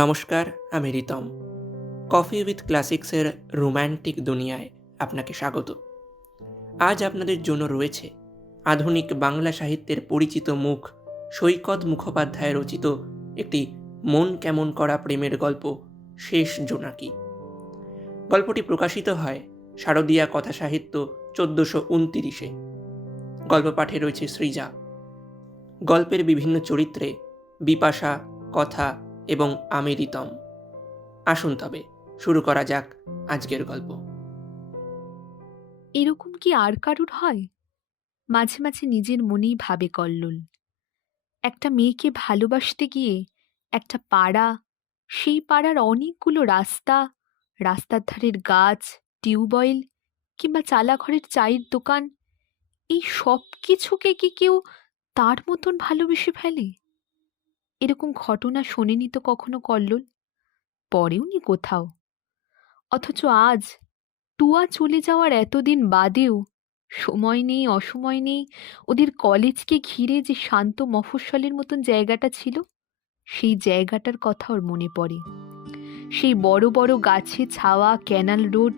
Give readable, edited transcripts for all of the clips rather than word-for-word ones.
নমস্কার, আমি Ritam. Coffee with ক্লাসিক্সের romantic দুনিয়ায় আপনাকে স্বাগত। আজ আপনাদের জন্য রয়েছে আধুনিক বাংলা সাহিত্যের পরিচিত মুখ সৈকত মুখোপাধ্যায় রচিত একটি মন কেমন করা প্রেমের গল্প শেষ জোনাকি। গল্পটি প্রকাশিত হয় শারদীয়া কথা সাহিত্য 1429-এ। গল্প পাঠে রয়েছে সৃজা। গল্পের বিভিন্ন চরিত্রে বিপাশা, কথা এবং আমি রিতম। আসুন তবে শুরু করা যাক আজকের গল্প। এরকম কি আর কারুর হয়? মাঝে মাঝে নিজের মনেই ভাবে কল্লোল। একটা মেয়েকে ভালোবাসতে গিয়ে একটা পাড়া, সেই পাড়ার অনেকগুলো রাস্তা, রাস্তার ধারের গাছ, টিউবওয়েল কিংবা চালাঘরের চায়ের দোকান, এই সব কিছুকে কি কেউ তার মতন ভালোবেসে ফেলে? এরকম ঘটনা শোনেনি তো কখনো কল্লোল, পড়েওনি কোথাও। অথচ আজ টুয়া চলে যাওয়ার এতদিন বাদেও সময় নেই, অসময় নেই, ওদের কলেজকে ঘিরে যে শান্ত মফস্বলের মতন জায়গাটা ছিল, সেই জায়গাটার কথা ওর মনে পড়ে। সেই বড় বড় গাছে ছাওয়া ক্যানাল রোড,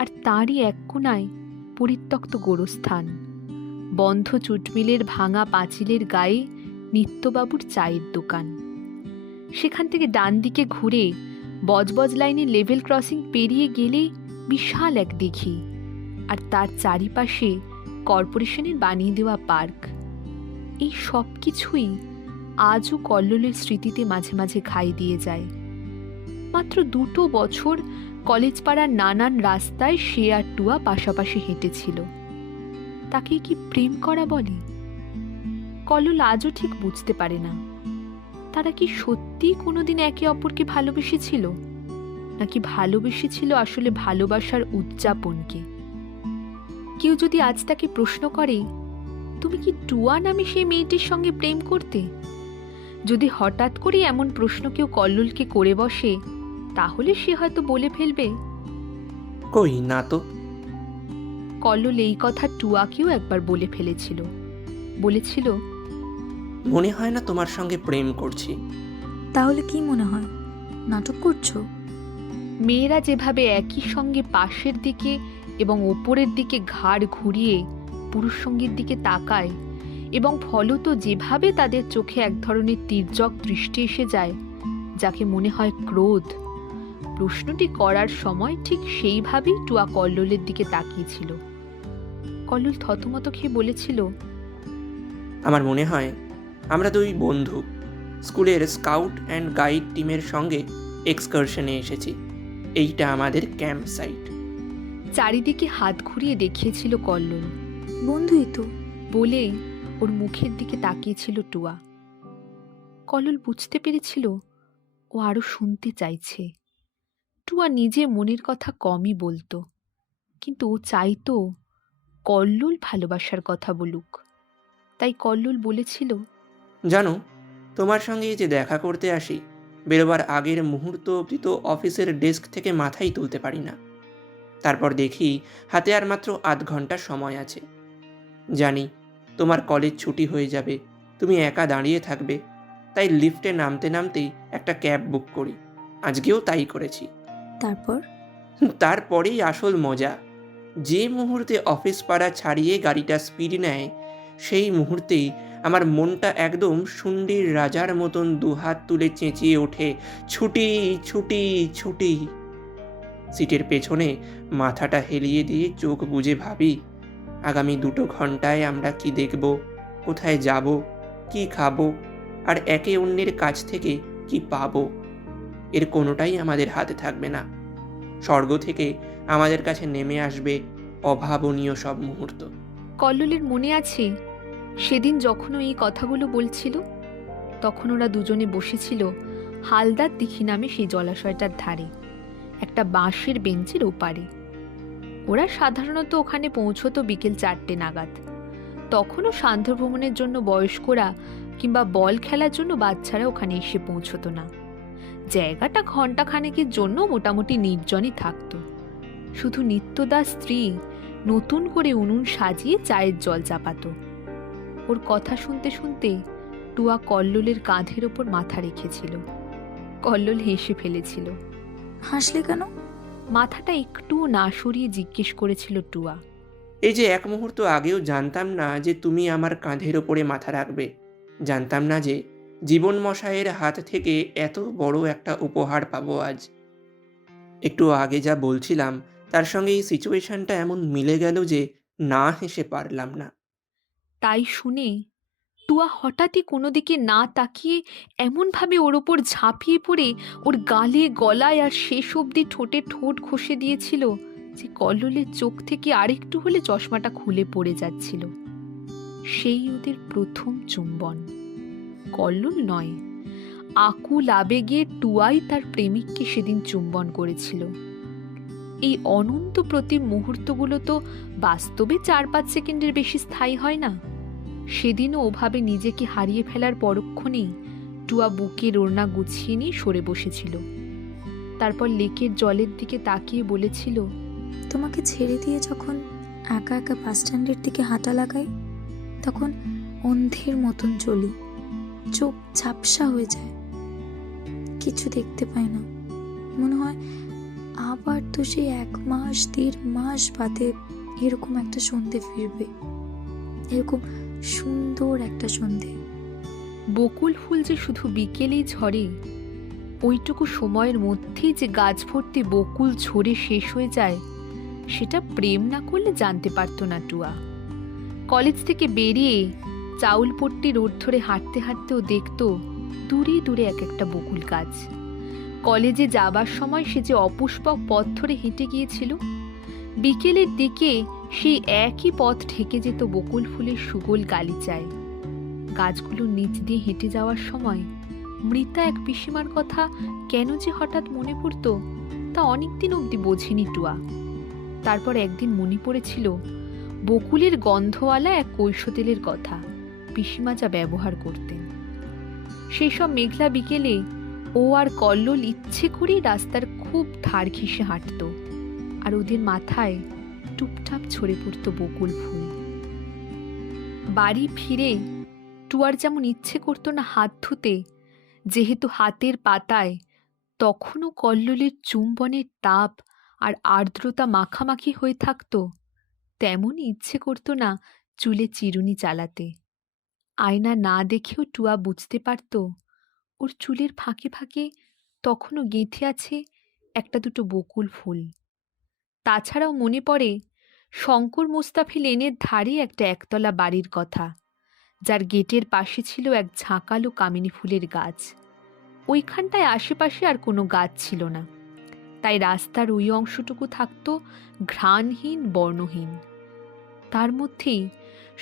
আর তারই এক কোণায় পরিত্যক্ত গোরস্থান, বন্ধ চুটমিলের ভাঙা পাঁচিলের গায়ে নিত্যবাবুর চায়ের দোকান। সেখান থেকে ডান দিকে ঘুরে বজবজ লাইনের লেভেল ক্রসিং পেরিয়ে গেলেই বিশাল এক দিঘি, আর তার চারিপাশে কর্পোরেশনের বানিয়ে দেওয়া পার্ক। এই সব কিছুই আজও কল্লোলের স্মৃতিতে মাঝে মাঝে খাই দিয়ে যায়। মাত্র 2 বছর কলেজ পাড়ার নানান রাস্তায় সে আর টুয়া পাশাপাশি হেঁটেছিল। তাকে কি প্রেম করা বলে? কল্লোল আজও ঠিক বুঝতে পারে না। তারা কি সত্যিই কোনোদিন একে অপরকে ভালোবেসেছিল, নাকি ভালোবেসেছিল আসলে ভালোবাসার উদযাপনকে? কেউ যদি আজ তাকে প্রশ্ন করে, তুমি কি টুয়া নামে সেই মেয়েটির সঙ্গে প্রেম করতে? যদি হঠাৎ করে এমন প্রশ্ন কেউ কল্লোলকে করে বসে, তাহলে সে হয়তো বলে ফেলবে, কই না তো। কল্লোল এই কথা টুয়াকেও একবার বলে ফেলেছিল। বলেছিল, মনে হয় না তোমার সঙ্গে প্রেম করছি। তাহলে কি মনে হয়, নাটক করছো? মেয়েরা যেভাবে একই সঙ্গে পাশের দিকে এবং ওপরের দিকে ঘাড় ঘুরিয়ে পুরুষ সঙ্গীর দিকে তাকায়, এবং ফলত যেভাবে তাদের চোখে এক ধরনের তীর্যক দৃষ্টি এসে যায়, যাকে মনে হয় ক্রোধ, প্রশ্নটি করার সময় ঠিক সেইভাবেই টুয়া কল্লোলের দিকে তাকিয়েছিল। কল্লোল থতমত খেয়ে বলেছিল, আমার মনে হয় আমরা দুই বন্ধু স্কুলের স্কাউট অ্যান্ড গাইড টিমের সঙ্গে এক্সকারশনে এসেছি। এইটা আমাদের ক্যাম্প সাইট। চারিদিকে হাত ঘুরিয়ে দেখিয়েছিল কল্লোল। বন্ধুই তো। বলে ওর মুখের দিকে তাকিয়েছিল টুয়া। কল্লোল বুঝতে পেরেছিল ও আরো শুনতে চাইছে। টুয়া নিজে মনের কথা কমই বলতো, কিন্তু ও চাইতো কল্লোল ভালোবাসার কথা বলুক। তাই কল্লোল বলেছিল, জানো, তোমার সঙ্গে এই যে দেখা করতে আসি, বেরোবার আগের মুহূর্ত অবধি তো অফিসের ডেস্ক থেকে মাথাই তুলতে পারি না। তারপর দেখি হাতে আর মাত্র আধ ঘন্টা সময় আছে। জানি তোমার কলেজ ছুটি হয়ে যাবে, তুমি একা দাঁড়িয়ে থাকবে, তাই লিফটে নামতে নামতেই একটা ক্যাব বুক করি। আজকেও তাই করেছি। তারপর তারপরেই আসল মজা। যে মুহূর্তে অফিস পাড়া ছাড়িয়ে গাড়িটা স্পিড নেয়, সেই মুহূর্তেই আমার মনটা একদম শুন্ডির রাজার মতন দুহাত তুলে চেঁচিয়ে ওঠে, ছুটি ছুটি ছুটি। সিটের পেছনে মাথাটা হেলিয়ে দিয়ে চোখ বুজে ভাবি, আগামী 2 ঘন্টায় আমরা কি দেখব, কোথায় যাব, কি খাবো, আর একে অন্যের কাছ থেকে কি পাবো। এর কোনোটাই আমাদের হাতে থাকবে না। স্বর্গ থেকে আমাদের কাছে নেমে আসবে অভাবনীয় সব মুহূর্ত। কল্লোলের মনে আছে সেদিন যখন ও এই কথাগুলো বলছিল, তখন ওরা দুজনে বসেছিল হালদার দিঘি নামে সেই জলাশয়টার ধারে, একটা বাঁশের বেঞ্চের ওপারে। ওরা সাধারণত ওখানে পৌঁছতো বিকেল 4টে নাগাদ। তখনও সান্ধ্য ভ্রমণের জন্য বয়স্করা কিংবা বল খেলার জন্য বাচ্চারা ওখানে এসে পৌঁছতো না। জায়গাটা ঘণ্টাখানেকের জন্য মোটামুটি নির্জনই থাকতো। শুধু নিত্যদার স্ত্রী নতুন করে উনুন সাজিয়ে চায়ের জল চাপাতো। ওর কথা শুনতে শুনতে টুয়া কল্লোলের কাঁধের ওপর মাথা রেখেছিল। কল্লোল হেসে ফেলেছিল। হাসলে কেন? মাথাটা একটুও না সরিয়ে জিজ্ঞেস করেছিল টুয়া। এই যে এক মুহূর্ত আগেও জানতাম না যে তুমি আমার কাঁধের ওপরে মাথা রাখবে, জানতাম না যে জীবন মশাইয়ের হাত থেকে এত বড় একটা উপহার পাবো আজ। একটু আগে যা বলছিলাম তার সঙ্গে এই সিচুয়েশনটা এমন মিলে গেল যে না হেসে পারলাম না। তাই শুনে টুয়া হঠাৎই কোনো দিকে না তাকিয়ে এমনভাবে ওর ওপর ঝাঁপিয়ে পড়ে ওর গালে গলায় আর শেষ অবধি ঠোঁটে ঠোঁট ঘষে দিয়েছিল যে কল্লোলের চোখ থেকে আরেকটু হলে চশমাটা খুলে পড়ে যাচ্ছিল। সেই ওদের প্রথম চুম্বন। কল্লোল নয়, আকুল আবেগে টুয়াই তার প্রেমিককে সেদিন চুম্বন করেছিল। এই অনন্ত প্রতিম মুহূর্তগুলো তো বাস্তবে 4-5 সেকেন্ডের বেশি স্থায়ী হয় না। সেদিনও ওভাবে নিজেকে হারিয়ে ফেলার পরক্ষণেই টুয়া বুকের ওড়না গুছিয়ে নিয়ে সরে বসেছিল। তারপর লেকের জলের দিকে তাকিয়ে বলেছিল, তোমাকে ছেড়ে দিয়ে যখন একা একা বাস স্ট্যান্ডের দিকে হাঁটা লাগাই, তখন অন্ধের মতন চলি, চোখ ঝাপসা হয়ে যায়, কিছু দেখতে পাই না। মনে হয় আবার তো সেই 1 মাস 1.5 মাস বাদে এরকম একটা সন্ধে ফিরবে, এরকম সুন্দর একটা সন্ধে। বকুল ফুল যে শুধু বিকেলেই ঝরে, ওইটুকু সময়ের মধ্যেই যে গাছ ভর্তি বকুল ঝরে শেষ হয়ে যায়, সেটা প্রেম না করলে জানতে পারতো না টুয়া। কলেজ থেকে বেরিয়ে চাউলপট্টি রোড ধরে হাঁটতে হাঁটতেও দেখতো দূরে দূরে এক একটা বকুল গাছ। কলেজে যাবার সময় সে যে অপুষ্পক পথ ধরে হেঁটে গিয়েছিল, বিকেলের দিকে সেই একই পথ ঢেকে যেত বকুল ফুলের সুগোল গালিচায়। গাছগুলোর নিচ দিয়ে হেঁটে যাওয়ার সময় মৃতা এক পিসিমার কথা কেন যে হঠাৎ মনে পড়তো তা অনেকদিন অবধি বোঝেনি টুয়া। তারপর একদিন মনে পড়েছিল বকুলের গন্ধওয়ালা এক কৈশতেলের কথা পিসিমা যা ব্যবহার করতেন। সেই সব মেঘলা বিকেলে ও আর কল্লোল ইচ্ছে করেই রাস্তার খুব ধার ঘেঁষে হাঁটত, আর ওদের মাথায় টুপটাপ ঝরে পড়ত বকুল ফুল। বাড়ি ফিরে টুয়ার যেমন ইচ্ছে করতো না হাত ধুতে, যেহেতু হাতের পাতায় তখনও কল্লোলের চুম্বনের তাপ আর আর্দ্রতা মাখামাখি হয়ে থাকত, তেমনই ইচ্ছে করতো না চুলে চিরুনি চালাতে। আয়না না দেখেও টুয়া বুঝতে পারত ওর চুলের ফাঁকে ফাঁকে তখনও গেঁথে আছে 1-2 বকুল ফুল। তাছাড়াও মনে পড়ে শঙ্কর মোস্তাফি লেনের ধারে একটা একতলা বাড়ির কথা, যার গেটের পাশে ছিল এক ঝাঁকালো কামিনী ফুলের গাছ। ওইখানটায় আশেপাশে আর কোনো গাছ ছিল না, তাই রাস্তার ওই অংশটুকু থাকত ঘ্রাণহীন, বর্ণহীন। তার মধ্যেই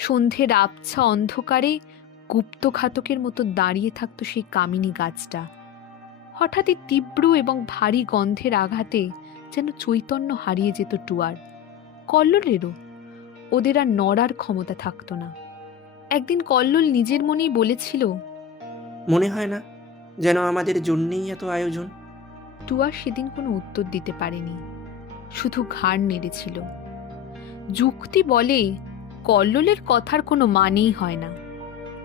সন্ধ্যের আবছা অন্ধকারে গুপ্তঘাতকের মতো দাঁড়িয়ে থাকত সেই কামিনী গাছটা। হঠাৎই তীব্র এবং ভারী গন্ধের আঘাতে যেন চৈতন্য হারিয়ে যেত টুয়ার, কল্লোলেরও। ওদের আর নড়ার ক্ষমতা থাকতো না। একদিন কল্লোল নিজের মনেই বলেছিল, মনে হয় না যেন আমাদের জন্যেই এত আয়োজন। টুয়া সেদিন কোনো উত্তর দিতে পারেনি, শুধু ঘাড় নেড়েছিল। যুক্তি বলে কল্লোলের কথার কোনো মানেই হয় না।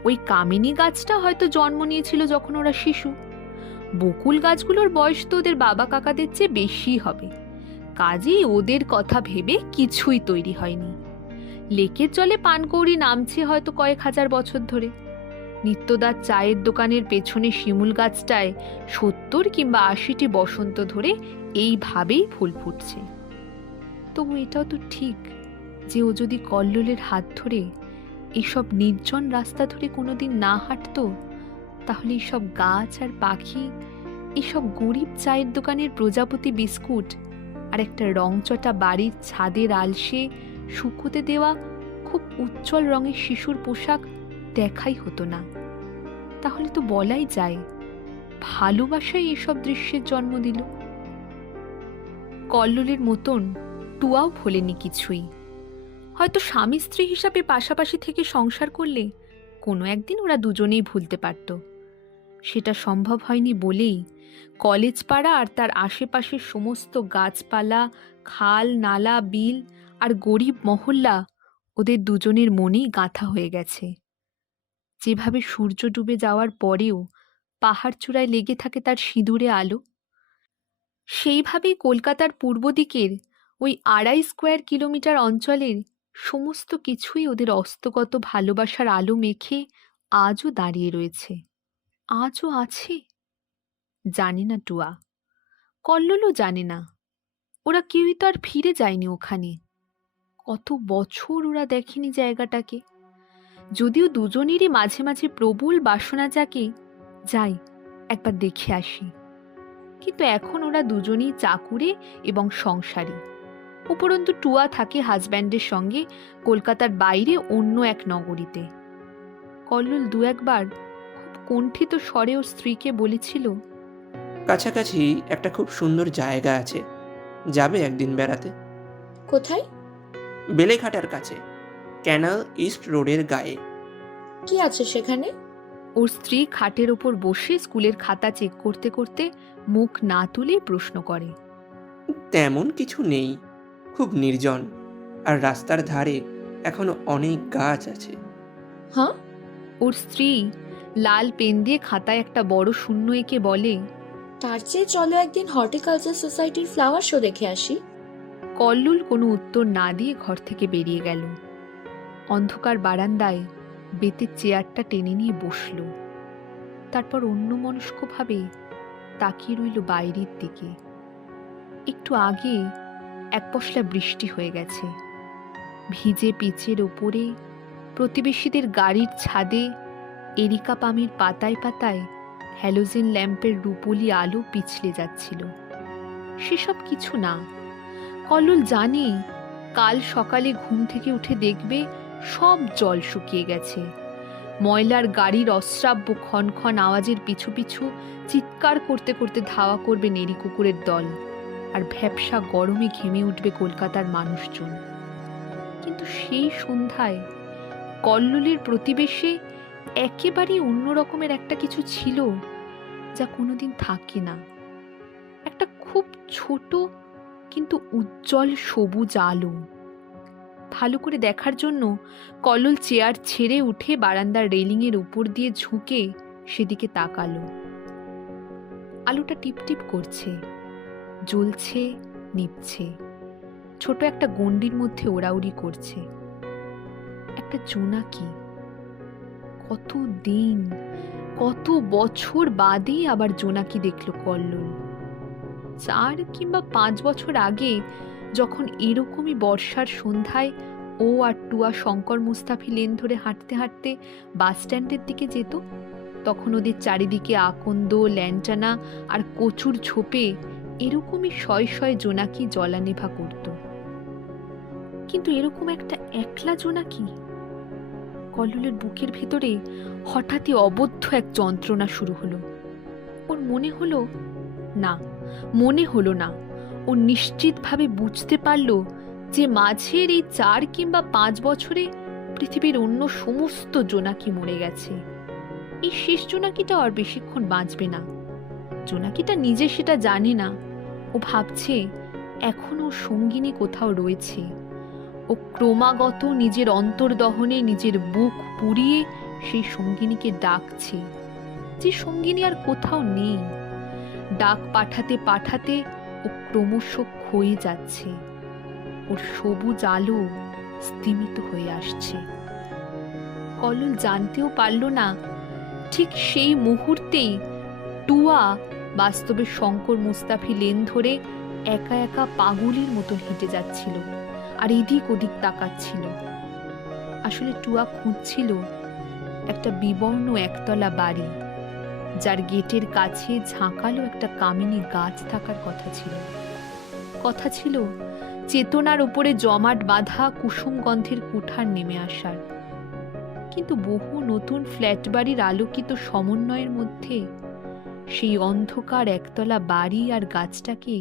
ওই কামিনী গাছটা হয়তো জন্ম নিয়েছিল যখন ওরা শিশু। বকুল গাছগুলোর বয়স তো ওদের বাবা কাকাদের চেয়ে বেশি হবে, কাজেই ওদের কথা ভেবে কিছুই তৈরি হয়নি। লেকের জলে পানকৌড়ি নামছে হয়তো কয়েক হাজার বছর ধরে। নিত্যদার চায়ের দোকানের পেছনে শিমুল গাছটায় 70 কিংবা 80টি বসন্ত ধরে এইভাবেই ফুল ফুটছে। তবু এটাও তো ঠিক যে ও যদি কল্লোলের হাত ধরে এইসব নির্জন রাস্তা ধরে কোনোদিন না হাঁটতো, তাহলে এইসব গাছ আর পাখি, এইসব গরিব চায়ের দোকানের প্রজাপতি বিস্কুট আর একটা রংচটা বাড়ির ছাদের আলসে শুকোতে দেওয়া খুব উজ্জ্বল রঙের শিশুর পোশাক দেখাই হতো না। তাহলে তো বলাই যায় ভালোবাসাই এসব দৃশ্যের জন্ম দিল। কল্লোলের মতন টুয়াও ভোলেনি কিছুই। হয়তো স্বামী স্ত্রী হিসাবে পাশাপাশি থেকে সংসার করলে কোনো একদিন ওরা দুজনেই ভুলতে পারত। সেটা সম্ভব হয়নি বলেই কলেজ পাড়া আর তার আশেপাশের সমস্ত গাছপালা, খাল, নালা, বিল আর গরিব মহল্লা ওদের দুজনের মনেই গাঁথা হয়ে গেছে। যেভাবে সূর্য ডুবে যাওয়ার পরেও পাহাড় চূড়ায় লেগে থাকে তার সিঁদুরে আলো। সেইভাবেই কলকাতার পূর্ব দিকের ওই ২.৫ স্কোয়ার কিলোমিটার অঞ্চলের সমস্ত কিছুই ওদের অস্তগত ভালোবাসার আলো মেখে আজও দাঁড়িয়ে রয়েছে, আজও আছে। জানে না টুয়া, কল্লোলও জানে না। ওরা কেউই তো আর ফিরে যায়নি ওখানে। কত বছর ওরা দেখেনি জায়গাটাকে। যদিও দুজনেরই মাঝে মাঝে প্রবল বাসনা জাগে, যাই একবার দেখে আসি। কিন্তু এখন ওরা দুজনেই চাকুরে এবং সংসারী। উপরন্তু টুয়া থাকে হাজব্যান্ডের সঙ্গে কলকাতার বাইরে অন্য এক নগরীতে। কল্লোল দু একবার খুব কণ্ঠিত স্বরে ওর স্ত্রীকে বলেছিল, কাছাকাছি একটা খুব সুন্দর জায়গা আছে, যাবে একদিন বেড়াতে? কোথায়? বেলেঘাটার কাছে, ক্যানাল ইস্ট রোডের গায়ে। কি আছে সেখানে? ওর স্ত্রী খাটের ওপর বসে স্কুলের খাতা চেক করতে করতে মুখ না তুলে প্রশ্ন করে। তেমন কিছু নেই, খুব নির্জন, আর রাস্তার ধারে এখনো অনেক গাছ আছে। হ্যাঁ, ওর স্ত্রী লাল পেন দিয়ে খাতায় একটা বড় শূন্য এঁকে বলে, তার চেয়ে চলো একদিন হর্টিকালচার সোসাইটির ফ্লাওয়ার শো দেখে আসি। কল্লোল কোনো উত্তর না দিয়ে ঘর থেকে বেরিয়ে গেল। অন্ধকার বারান্দায় বেতের চেয়ারটা টেনে নিয়ে বসল। তারপর অন্যমনস্কভাবে তাকিয়ে রইল বাইরের দিকে। একটু আগে এক পশলা বৃষ্টি হয়ে গেছে। ভিজে পিচের ওপরে প্রতিবেশীদের গাড়ির ছাদে এরিকা পামের পাতায় পাতায় হ্যালোজেন ল্যাম্পের রূপোলি আলো পিছলে যাচ্ছিল। সেসব কিছু না। কল্লোল জানে কাল সকালে ঘুম থেকে উঠে দেখবে সব জল শুকিয়ে গেছে। ময়লার গাড়ির অশ্রাব্য ক্ষণ আওয়াজের পিছু পিছু চিৎকার করতে করতে ধাওয়া করবে নেড়ি কুকুরের দল, আর ভ্যাপসা গরমে ঘেমে উঠবে কলকাতার মানুষজন। কিন্তু সেই সন্ধ্যায় কল্লোলের প্রতিবেশে একেবারেই অন্য রকমের একটা কিছু ছিল, যা কোনোদিন থাকে না। একটা খুব ছোট কিন্তু উজ্জ্বল সবুজ আলো। ভালো করে দেখার জন্য কল্লোল চেয়ার ছেড়ে উঠে বারান্দার রেলিংয়ের উপর দিয়ে ঝুঁকে সেদিকে তাকালো। আলোটা টিপটিপ করছে, জ্বলছে, নিভছে, ছোট একটা গণ্ডির মধ্যে ওড়াউড়ি করছে। একটা জোনাকি। কত দিন, কত বছর বাদে আবার জোনাকি দেখল কল্লোল। 4 কিংবা 5 বছর আগে যখন এরকমই বর্ষার সন্ধ্যায় ও আর টুয়া শঙ্কর মুস্তাফি লেন ধরে হাঁটতে হাঁটতে বাস স্ট্যান্ডের দিকে যেত, তখন ওদের চারিদিকে আকন্দ, ল্যান্টানা আর কচুর ঝোপে এরকমই শয় শয় জোনাকি জলানেভা করত। কিন্তু এরকম একটা একলা জোনাকি। কল্লোলের বুকের ভেতরে হঠাৎই অবদ্ধ এক যন্ত্রণা শুরু হলো। ওর মনে হলো না, ও নিশ্চিতভাবে বুঝতে পারল যে মাঝের এই 4 কিংবা 5 বছরে পৃথিবীর অন্য সমস্ত জোনাকি মরে গেছে। এই শেষ জোনাকিটা আর বেশিক্ষণ বাঁচবে না। জোনাকিটা নিজে সেটা জানে না। ও ভাবছে এখনো সঙ্গিনী কোথাও রয়েছে। ও ক্রমাগত নিজের অন্তর্দহনে নিজের বুক পুড়িয়ে সেই সঙ্গিনীকে ডাকছে, যে সঙ্গিনী আর কোথাও নেই। ডাক পাঠাতে পাঠাতে ও ক্রমশ ক্ষয়ে যাচ্ছে। ওর সবুজ আলো স্তিমিত হয়ে আসছে। কল্লোল জানতেও পারল না ঠিক সেই মুহূর্তেই টুয়া বাস্তবে শঙ্কর মুস্তাফি লেন ধরে একা একা পাগলের মতো হেঁটে যাচ্ছিল আর এদিক ওদিক তাকাচ্ছিল। আসলে টুয়া খুঁজছিল একটা বিবর্ণ একতলা বাড়ি, যার গেটের কাছে ঝাঁকালো একটা কামিনী গাছ থাকার কথা ছিল চেতনার উপরে জমাট বাঁধা কুসুম গন্ধের কুঠার নেমে আসার। কিন্তু বহু নতুন ফ্ল্যাট বাড়ির আলোকিত সমন্বয়ের মধ্যে সেই অন্ধকার একতলা বাড়ি আর গাছটাকে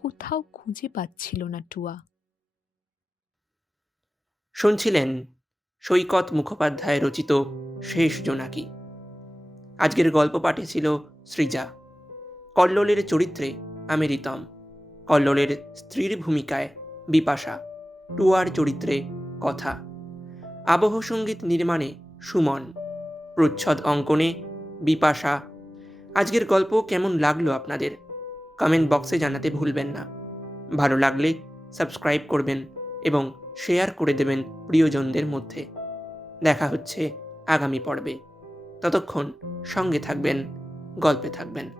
কোথাও খুঁজে পাচ্ছিল না টুয়া। শুনছিলেন সৈকত মুখোপাধ্যায় রচিত শেষ জোনাকি। আজকের গল্প পাঠে ছিল সৃজা। কল্লোলের চরিত্রে আমি রিতম, কল্লোলের স্ত্রীর ভূমিকায় বিপাশা, টুয়ার চরিত্রে কথা। আবহ সঙ্গীত নির্মাণে সুমন, প্রচ্ছদ অঙ্কনে বিপাশা, আজকের গল্প কেমন লাগলো আপনাদের কমেন্ট বক্সে জানাতে ভুলবেন না। ভালো লাগলে সাবস্ক্রাইব করবেন এবং শেয়ার করে দেবেন প্রিয়জনদের মধ্যে। দেখা হচ্ছে আগামী পর্বে। ততক্ষণ সঙ্গে থাকবেন, গল্পে থাকবেন।